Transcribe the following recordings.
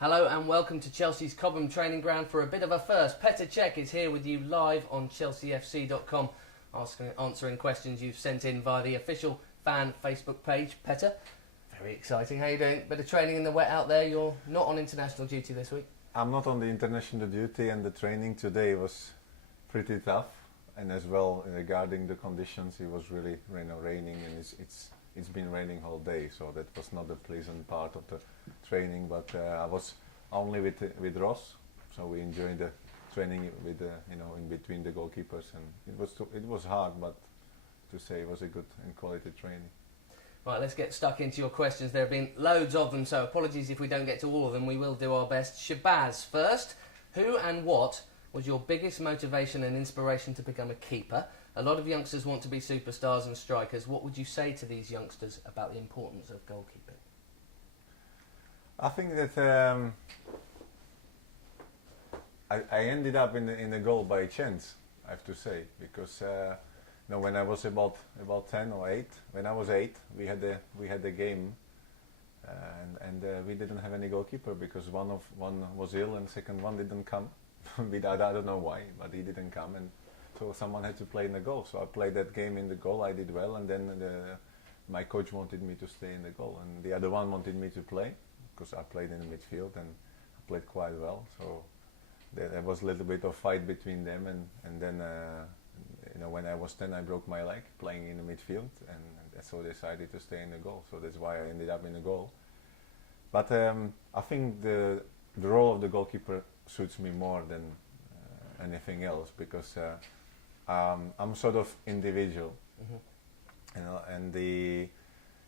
Hello and welcome to Chelsea's Cobham training ground for a bit of a first. Petr Cech is here with you live on chelseafc.com, answering questions you've sent in via the official fan Facebook page. Petr, very exciting. How are you doing? Bit of training in the wet out there. You're not on international duty this week. I'm not on the international duty, and the training today was pretty tough. And as well, regarding the conditions, it was really raining, and it's been raining all day, so that was not a pleasant part of the training. But I was only with Ross, so we enjoyed the training with in between the goalkeepers, and it was hard, but to say it was a good and quality training. Right, let's get stuck into your questions. There have been loads of them, so apologies if we don't get to all of them. We will do our best. Shabazz first. Who and what was your biggest motivation and inspiration to become a keeper? A lot of youngsters want to be superstars and strikers. What would you say to these youngsters about the importance of goalkeeping? I think that I ended up in the goal by chance, I have to say, because when I was about 10 or 8, when I was 8, we had a game, and we didn't have any goalkeeper because one was ill and second one didn't come. I don't know why, but he didn't come, and so someone had to play in the goal. So I played that game in the goal. I did well, and then my coach wanted me to stay in the goal, and the other one wanted me to play because I played in the midfield and I played quite well. So there was a little bit of fight between them, and then when I was 10, I broke my leg playing in the midfield, and so I decided to stay in the goal. So that's why I ended up in the goal. But I think the role of the goalkeeper suits me more than anything else, because I'm sort of individual,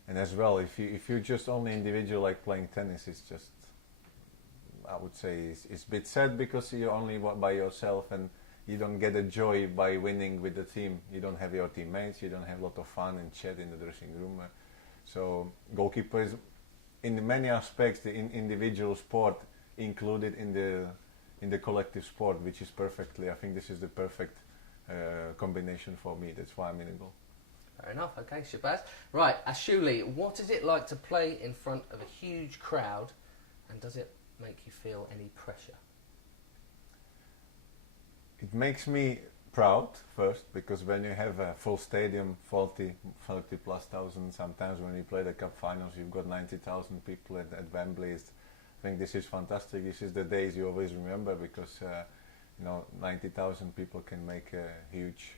and as well, if you just only individual like playing tennis, it's just, I would say, it's a bit sad because you're only by yourself and you don't get a joy by winning with the team. You don't have your teammates, you don't have a lot of fun and chat in the dressing room. So goalkeeper is, in many aspects, the individual sport included in the collective sport, which is perfectly, I think this is the perfect combination for me. That's why I'm in a goal. Fair enough. Okay, Shabazz. Right, Ashuli, what is it like to play in front of a huge crowd, and does it make you feel any pressure? It makes me proud first, because when you have a full stadium, 40 plus thousand, sometimes when you play the cup finals, you've got 90,000 people at Wembley. I think this is fantastic. This is the days you always remember, because 90,000 people can make a huge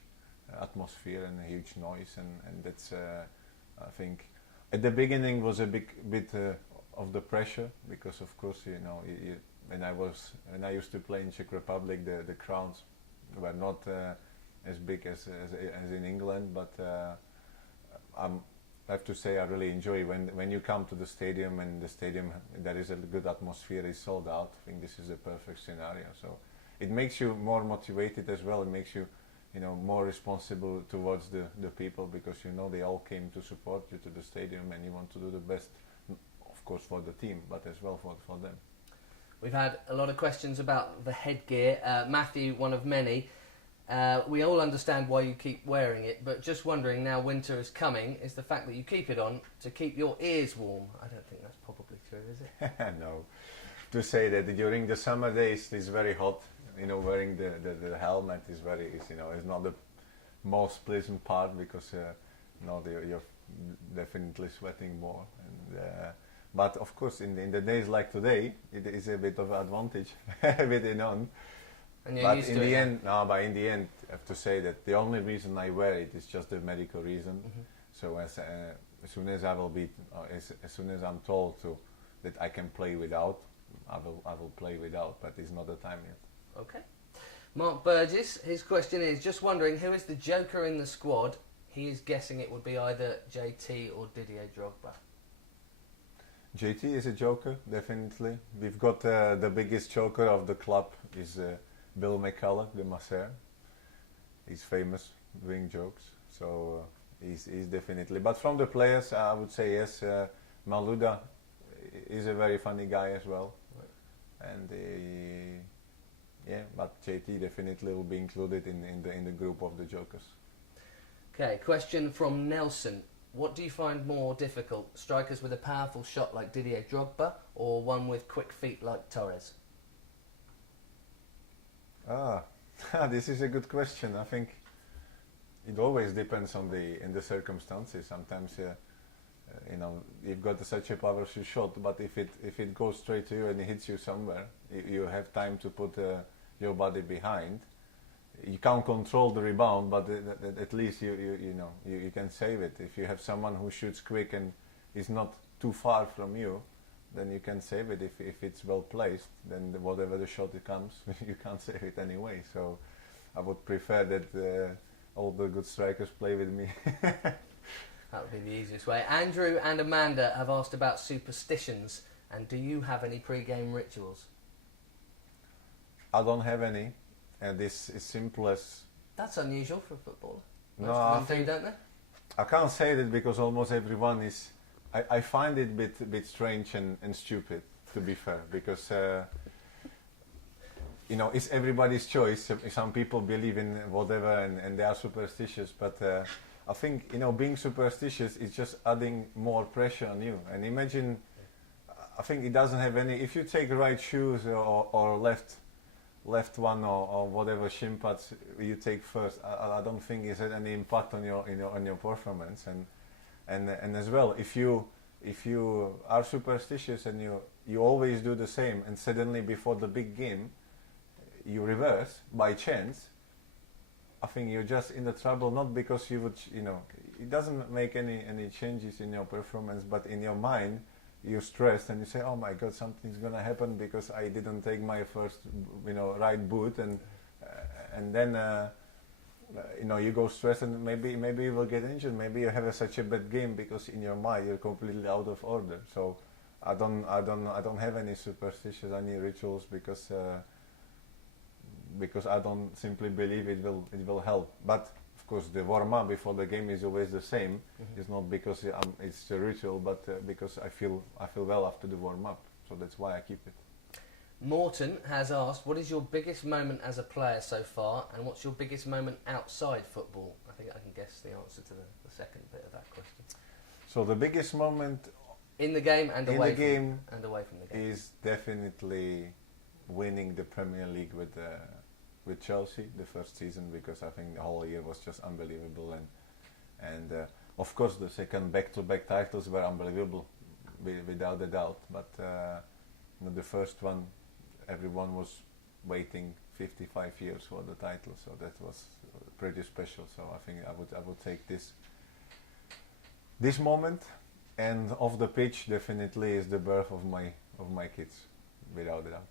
atmosphere and a huge noise, and that's I think at the beginning was a bit of the pressure, because of course when I used to play in Czech Republic, the crowds were not as big as in England, but I have to say I really enjoy when you come to the stadium, and the stadium, there is a good atmosphere, is sold out. I think this is a perfect scenario. So it makes you more motivated as well. It makes you more responsible towards the people, because they all came to support you to the stadium, and you want to do the best, of course, for the team, but as well for them. We've had a lot of questions about the headgear. Matthew, one of many. We all understand why you keep wearing it, but just wondering, now winter is coming, is the fact that you keep it on to keep your ears warm. I don't think that's probably true, is it? No. To say that during the summer days it's very hot, wearing the helmet is is not the most pleasant part, because you're definitely sweating more. And but of course, in the days like today, it is a bit of an advantage with it on. And But in the end, I have to say that the only reason I wear it is just a medical reason. So as soon as as soon as I'm told that I can play without, I will play without. But it's not the time yet. Okay. Mark Burgess, his question is, just wondering, who is the joker in the squad? He is guessing it would be either JT or Didier Drogba. JT is a joker, definitely. We've got the biggest joker of the club is Bill McCullough, the masseur. He's famous doing jokes, so he's definitely. But from the players, I would say yes. Malouda is a very funny guy as well, right. And but JT definitely will be included in the group of the jokers. Okay, question from Nelson. What do you find more difficult? Strikers with a powerful shot like Didier Drogba, or one with quick feet like Torres? This is a good question. I think it always depends on the circumstances. Sometimes, you've got such a powerful shot, but if it goes straight to you and it hits you somewhere, you have time to put your body behind. You can't control the rebound, but at least you can save it. If you have someone who shoots quick and is not too far from you, then you can save it. If it's well placed, then whatever the shot it comes, you can't save it anyway. So I would prefer that all the good strikers play with me. That would be the easiest way. Andrew and Amanda have asked about superstitions, and do you have any pre-game rituals? I don't have any, and this is simple as... That's unusual for a footballer. No, Most of them do, don't they? I can't say that because almost everyone is... I find it a bit strange and stupid, to be fair, because it's everybody's choice. Some people believe in whatever and they are superstitious, but I think being superstitious is just adding more pressure on you. And imagine, I think it doesn't have any. If you take right shoes or left one or whatever shin pads you take first, I don't think it has any impact on your performance. And as well, if you are superstitious and you always do the same, and suddenly before the big game you reverse by chance, I think you're just in the trouble. Not because you would, it doesn't make any changes in your performance, but in your mind you're stressed and you say, oh my God, something's gonna happen because I didn't take my first right boot, and then you go stressed, and maybe you will get injured. Maybe you have such a bad game because in your mind you're completely out of order. So I don't have any superstitions, any rituals, because I don't simply believe it will help. But of course the warm up before the game is always the same. Mm-hmm. It's not because it's a ritual, but because I feel well after the warm up. So that's why I keep it. Morton has asked, what is your biggest moment as a player so far, and what's your biggest moment outside football? I think I can guess the answer to the second bit of that question. So the biggest moment in the game and away from the game is definitely winning the Premier League with Chelsea the first season, because I think the whole year was just unbelievable, and of course the second back-to-back titles were unbelievable, without a doubt, but the first one, everyone was waiting 55 years for the title, so that was pretty special. So I think I would take this moment, and off the pitch definitely is the birth of my kids, without a doubt.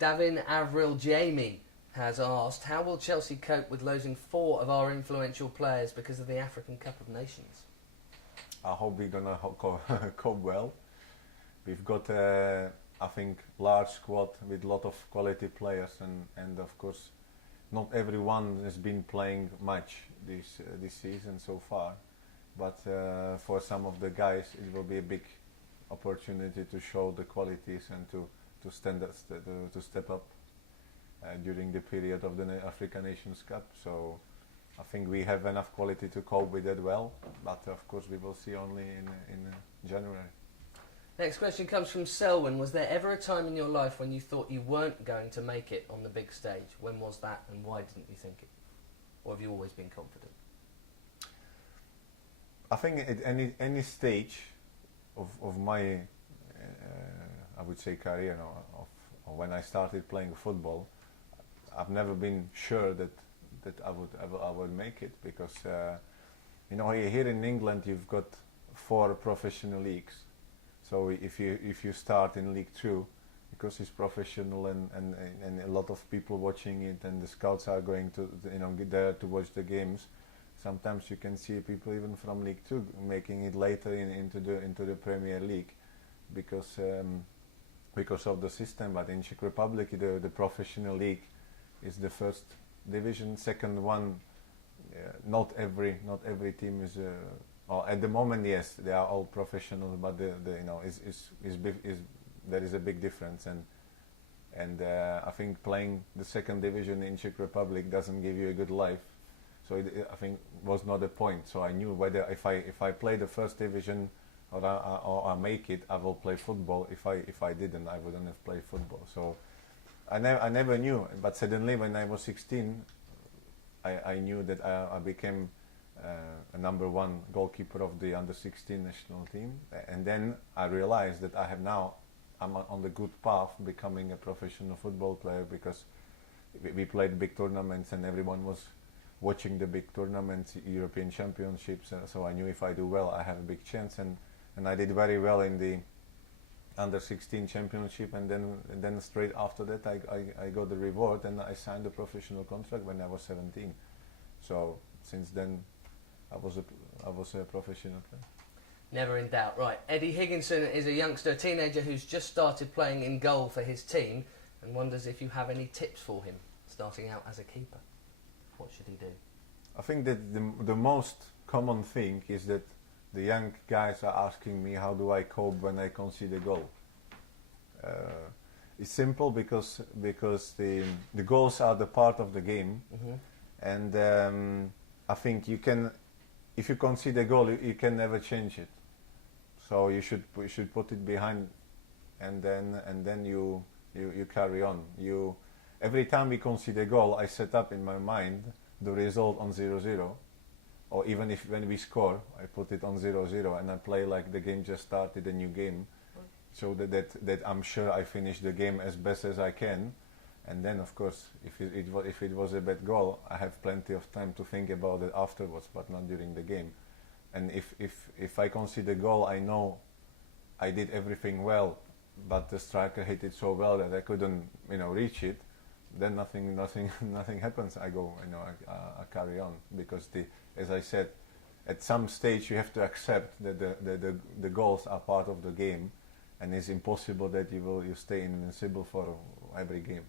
Davin Avril Jamie has asked, how will Chelsea cope with losing 4 of our influential players because of the African Cup of Nations? I hope we're gonna cope well. We've got I think large squad with a lot of quality players, and of course not everyone has been playing much this season so far, but for some of the guys it will be a big opportunity to show the qualities and to step up during the period of the African Nations Cup. So I think we have enough quality to cope with that well, but of course we will see only in January. Next question comes from Selwyn. Was there ever a time in your life when you thought you weren't going to make it on the big stage? When was that, and why didn't you think it? Or have you always been confident? I think at any stage of my I would say career, of when I started playing football, I've never been sure that I would make it, because here in England you've got 4 professional leagues. So if you start in League 2, because it's professional and a lot of people watching it, and the scouts are going to get there to watch the games, sometimes you can see people even from League 2 making it later into the Premier League, because of the system. But in Czech Republic the professional league is the first division. Second one, not every team is. At the moment, yes, they are all professionals, but there is a big difference, and I think playing the second division in Czech Republic doesn't give you a good life, So I think was not a point. So I knew whether if I play the first division or I make it, I will play football. If I didn't, I wouldn't have played football. So I never knew. But suddenly, when I was 16, I knew that I became a number one goalkeeper of the under 16 national team, and then I realized that I'm on the good path becoming a professional football player, because we played big tournaments and everyone was watching the big tournaments, European Championships, so I knew if I do well I have a big chance, and I did very well in the under 16 championship, and then straight after that I got the reward and I signed a professional contract when I was 17. So since then I was a professional player. Never in doubt. Right, Eddie Higginson is a youngster, a teenager who's just started playing in goal for his team and wonders if you have any tips for him starting out as a keeper. What should he do? I think that the most common thing is that the young guys are asking me how do I cope when I concede a goal. It's simple because the goals are the part of the game, and I think you can, if you concede a goal, you can never change it. So you should put it behind, and then you carry on. Every time we concede a goal, I set up in my mind the result on 0-0, or even if when we score, I put it on 0-0, and I play like the game just started, a new game, so that I'm sure I finish the game as best as I can. And then, of course, if it was a bad goal, I have plenty of time to think about it afterwards, but not during the game. And if I concede a goal, I know I did everything well, but the striker hit it so well that I couldn't, reach it. Then nothing happens. I go, I carry on, because as I said, at some stage you have to accept that the goals are part of the game, and it's impossible that you stay invincible for every game.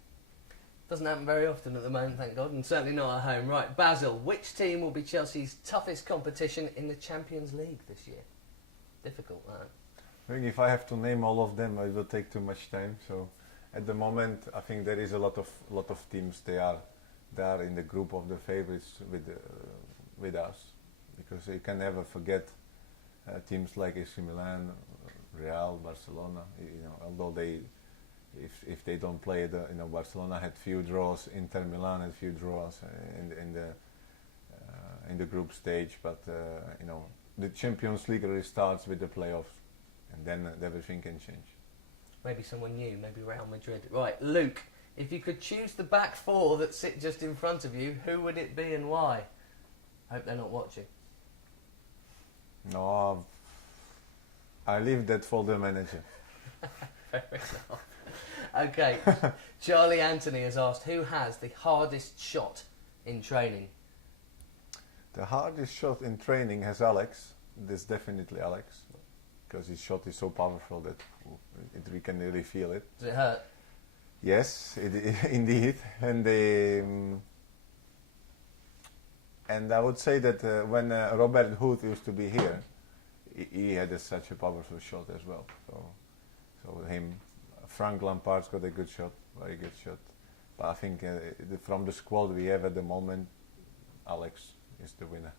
Doesn't happen very often at the moment, thank God, and certainly not at home. Right, Basil, which team will be Chelsea's toughest competition in the Champions League this year? Difficult, that. I think if I have to name all of them, it will take too much time. So at the moment, I think there is a lot of teams. They are in the group of the favorites with us, because you can never forget teams like AC Milan, Real, Barcelona. Although if they don't play, Barcelona had few draws, Inter Milan had few draws in the group stage, but the Champions League really starts with the playoffs, and then everything can change. Maybe someone new, maybe Real Madrid. Right, Luke, if you could choose the back four that sit just in front of you, who would it be and why? I hope they're not watching. No, I leave that for the manager. Fair enough. Okay, Charlie Anthony has asked, who has the hardest shot in training? The hardest shot in training has Alex. There's definitely Alex, because his shot is so powerful that we can really feel it. Does it hurt? Yes, indeed. And I would say that when Robert Hood used to be here, he had such a powerful shot as well. So him. Frank Lampard's got a good shot, very good shot. But I think from the squad we have at the moment, Alex is the winner.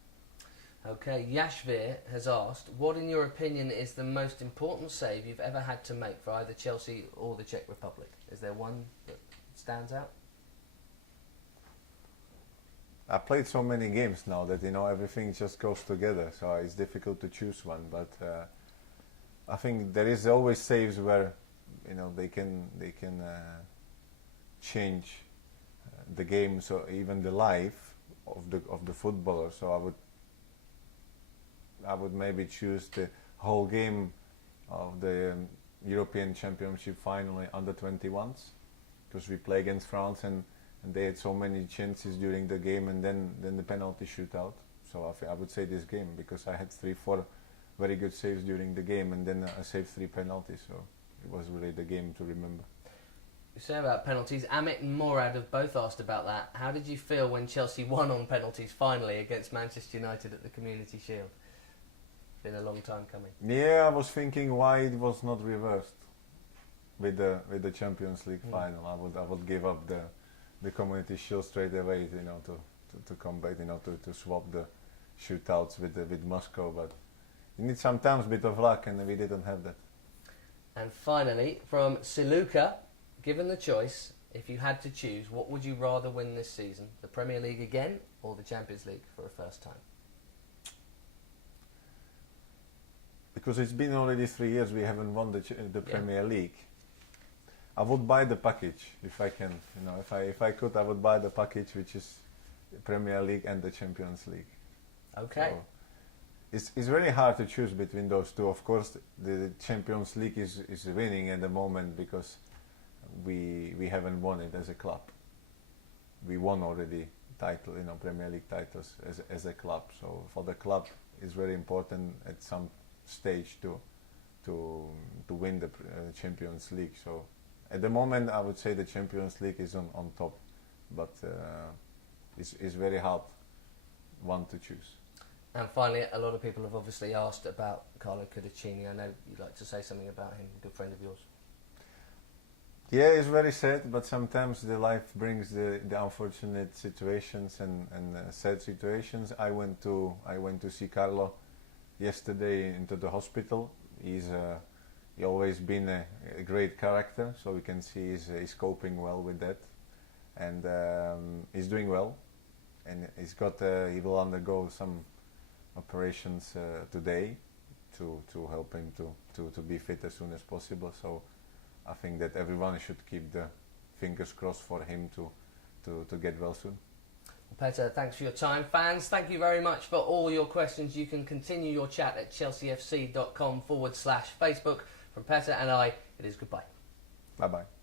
Okay, Yashvir has asked, what in your opinion is the most important save you've ever had to make for either Chelsea or the Czech Republic? Is there one that stands out? I played so many games now that everything just goes together, so it's difficult to choose one. But I think there is always saves where they can change the game, so even the life of the footballer. So I would maybe choose the whole game of the European Championship final under 21s, because we play against France and they had so many chances during the game, and then the penalty shootout. So I would say this game, because I had 3-4 very good saves during the game, and then I saved 3 penalties. So it was really the game to remember. You say about penalties, Amit and Morad have both asked about that. How did you feel when Chelsea won on penalties finally against Manchester United at the Community Shield? Been a long time coming. Yeah, I was thinking why it was not reversed with the Champions League final. I would give up the Community Shield straight away, to to come back, to swap the shootouts with Moscow. But you need sometimes a bit of luck, and we didn't have that. And finally, from Siluka, given the choice, if you had to choose, what would you rather win this season? The Premier League again or the Champions League for a first time? Because it's been already 3 years we haven't won the Premier League. I would buy the package if I can. If I could, I would buy the package, which is the Premier League and the Champions League. Okay. So it's very hard to choose between those two. Of course, the Champions League is winning at the moment because we haven't won it as a club. We won already Premier League titles as a club. So for the club, it's very important at some stage to win the Champions League. So at the moment, I would say the Champions League is on top, but it's very hard one to choose. And finally, a lot of people have obviously asked about Carlo Cudicini. I know you'd like to say something about him, a good friend of yours. Yeah, it's very sad, but sometimes the life brings the unfortunate situations and sad situations. I went to see Carlo yesterday into the hospital. He's always been a great character, so we can see he's coping well with that, and he's doing well. And he will undergo some operations today to help him to be fit as soon as possible. So I think that everyone should keep the fingers crossed for him to get well soon. Well, Petr, thanks for your time. Fans, thank you very much for all your questions. You can continue your chat at chelseafc.com/Facebook. From Petr and I, it is goodbye. Bye-bye.